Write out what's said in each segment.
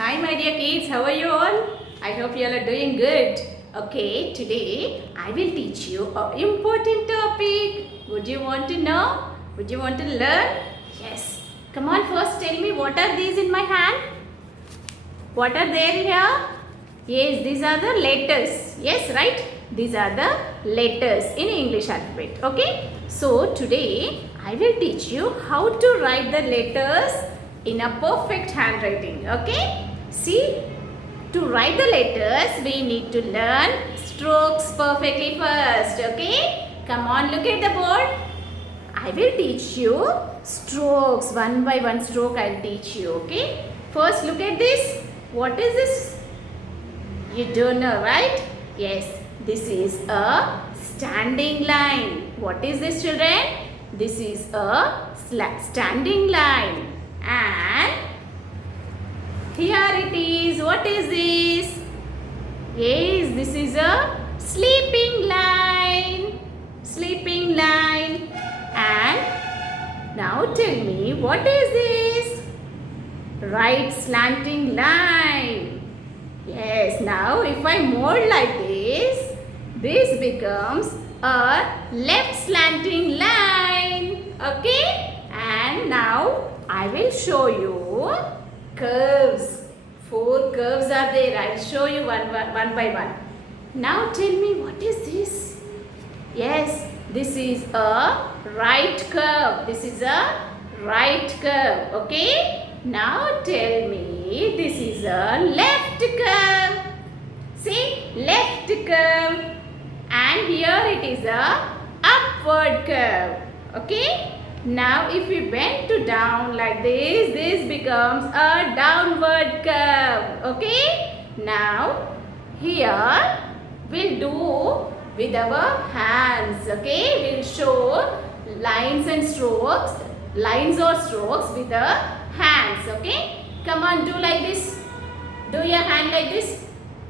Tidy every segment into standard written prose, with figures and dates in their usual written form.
Hi my dear kids, how are you all? I hope you all are doing good. Okay, today I will teach you an important topic. Would you want to know? Would you want to learn? Yes. Come on, first tell me what are these in my hand? What are there here? Yes, these are the letters. Yes, right? These are the letters in English alphabet. Okay? So today I will teach you how to write the letters in a perfect handwriting. Okay? See, to write the letters we need to learn strokes perfectly first. Okay? Come on, look at the board. I will teach you strokes. One by one stroke I will teach you. Okay? First look at this. What is this? You don't know, right? Yes, this is a standing line. What is this, children? This is a standing line. And here it is. What is this? Yes, this is a sleeping line. Sleeping line. And now tell me, what is this? Right slanting line. Yes, now if I mold like this becomes a left slanting line. Okay? And now I will show you curves. 4 curves are there. I will show you one by one. Now tell me, what is this? Yes, this is a right curve. This is a right curve. Okay? Now tell me, this is a left curve. See, left curve. And here it is a upward curve. Okay? Now if we bend to down like this becomes a downward curve. Okay? Now here we'll do with our hands. Okay? We'll show lines and strokes, lines or strokes with the hands. Okay? Come on, do like this. Do your hand like this.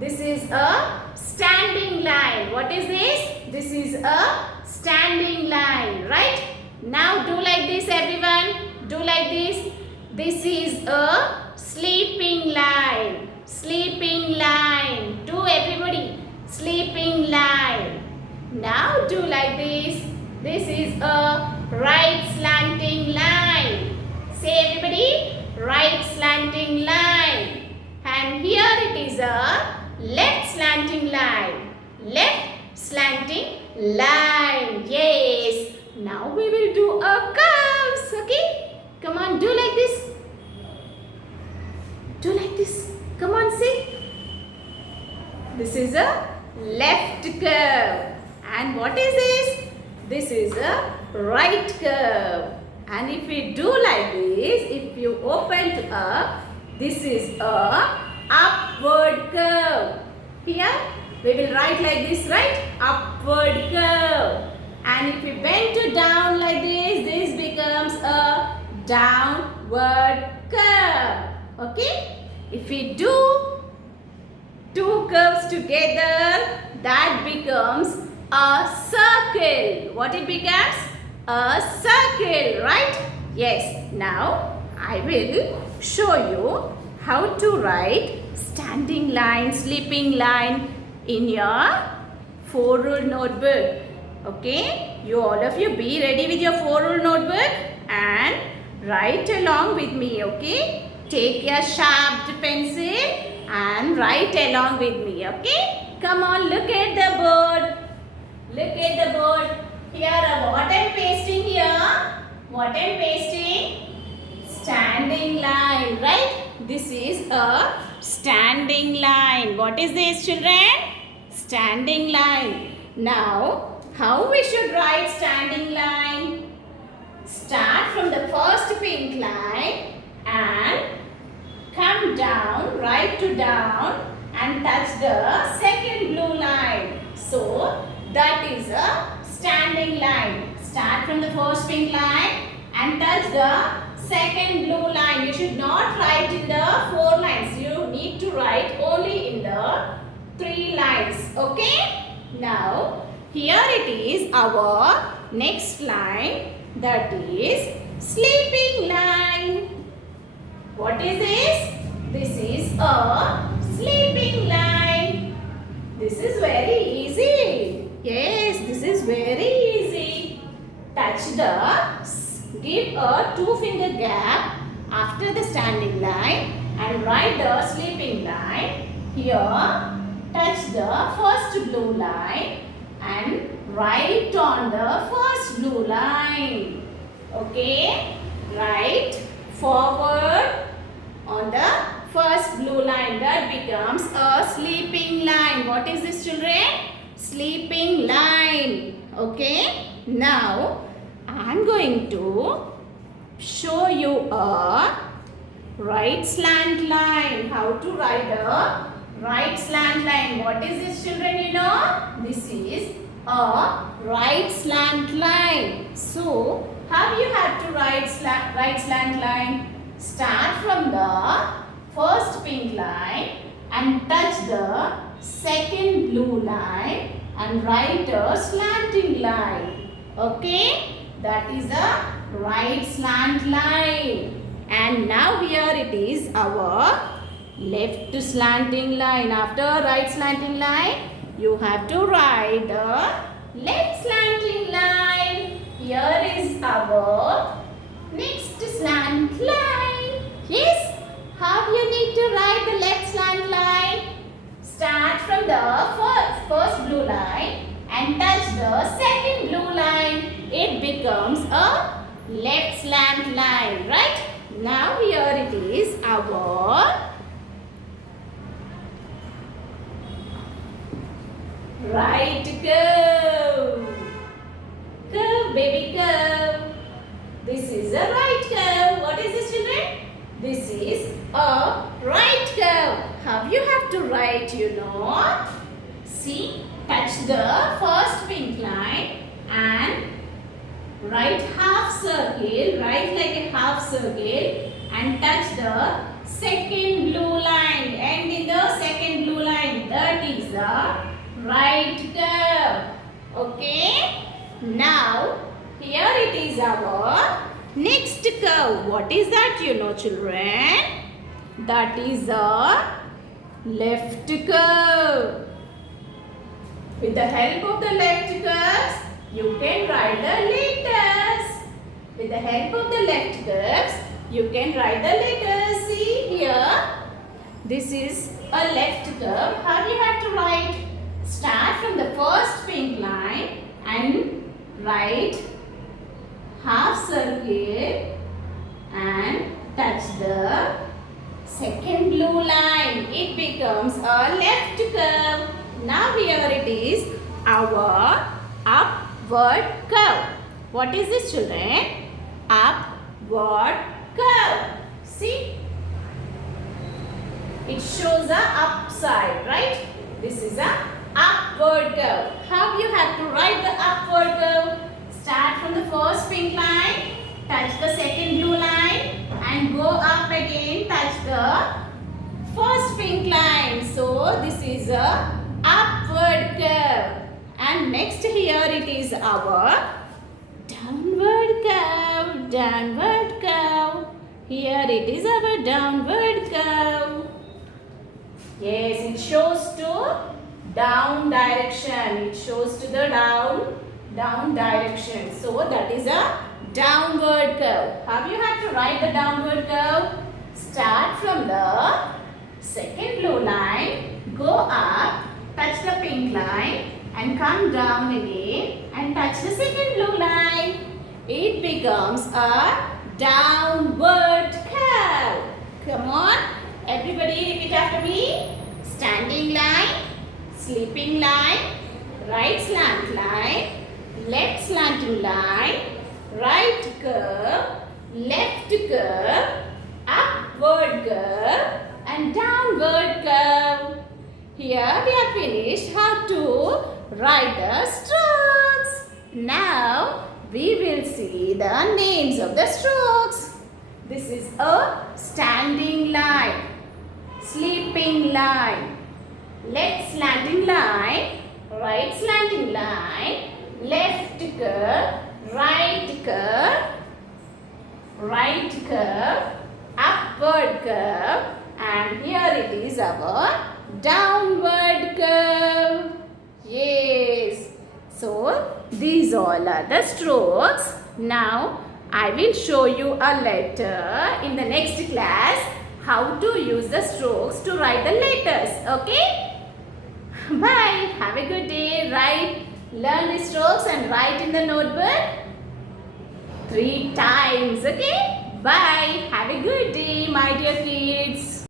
This is a standing line. What is this? This is a standing line, right? Now do like this, everyone. Do like this. This is a sleeping line. Sleeping line. Do everybody. Sleeping line. Now do like this. This is a right slanting line. Say everybody. Right slanting line. And here it is a left slanting line. Left slanting line. Yes. Now we will do a curves. Okay? Come on, do like this. Do like this. Come on, see. This is a left curve. And what is this? This is a right curve. And if we do like this, if you open up, this is a upward curve. Here we will write like this, right? Upward curve. And if we bend to down like this becomes a downward curve. Okay? If we do 2 curves together, that becomes a circle. What it becomes? A circle, right? Yes. Now I will show you how to write standing line, sleeping line in your 4-rule notebook. Okay? You all of you be ready with your 4-rule notebook and write along with me. Okay? Take your sharp pencil and write along with me. Okay? Come on, look at the board. Look at the board. Here, what I am pasting here? What I am pasting? Standing line, right? This is a standing line. What is this, children? Standing line. Now, how we should write standing line? Start from the first pink line and come down, right to down and touch the second blue line. So, that is a standing line. Start from the first pink line and touch the second blue line. You should not write in the 4 lines. You need to write only in the 3 lines. Okay? Now, here it is our next line, that is sleeping line. What is this? This is a sleeping line. This is very easy. Yes, this is very easy. Give a 2-finger gap after the standing line and write the sleeping line. Here, touch the first blue line and write on the first blue line. Okay, write forward on the first blue line. That becomes a sleeping line. What is this, children? Sleeping line. Okay, now I am going to show you a right slant line. How to write a right slant line. What is this, children? You know, this is a right slant line. So, how you have to write right slant line? Start from the first pink line and touch the second blue line and write a slanting line. Okay, that is a right slant line. And now here it is our left slanting line. After right slanting line, you have to write the left slanting line. Here is our next slant line. Yes, how you need to write the left slant line? Start from the first blue line and touch the second blue line. It becomes a left slant line, right? Now here it is our right curve. Curve, baby, curve. This is a right curve. What is this, children? This is a right curve. How you have to write, you know? See, touch the first pink line and write half circle. Write like a half circle and touch the second blue line. And in the second blue line, that is the right curve. Okay? Now, here it is our next curve. What is that, you know, children? That is a left curve. With the help of the left curves, you can write the letters. With the help of the left curves, you can write the letters. See here, this is a left curve. How you have to write? Start from the first pink line and write half circle and touch the second blue line. It becomes a left curve. Now here it is our upward curve. What is this, children? Upward curve. See? It shows a upside, right? This is a upward curve. How you have to write the upward curve? Start from the first pink line, touch the second blue line and go up again, touch the first pink line. So this is a upward curve. And next here it is our downward curve. Downward curve. Here it is our downward curve. Yes, it shows to down direction. It shows to the down direction. So that is a downward curve. How you have to write the downward curve? Start from the second blue line, go up, touch the pink line and come down again and touch the second blue line. It becomes a downward curve. Come on, everybody repeat after me. Standing line, sleeping line, right slant line, left slanting line, right curve, left curve, upward curve and downward curve. Here we have finished how to write the strokes. Now we will see the names of the strokes. This is a standing line, sleeping line, left slanting line, right slanting line, left curve, right curve, upward curve, And here it is our downward curve. Yes. So these all are the strokes. Now I will show you a letter in the next class how to use the strokes to write the letters. Okay? Bye. Have a good day. Learn the strokes and write in the notebook 3 times. Okay? Bye. Have a good day, my dear kids.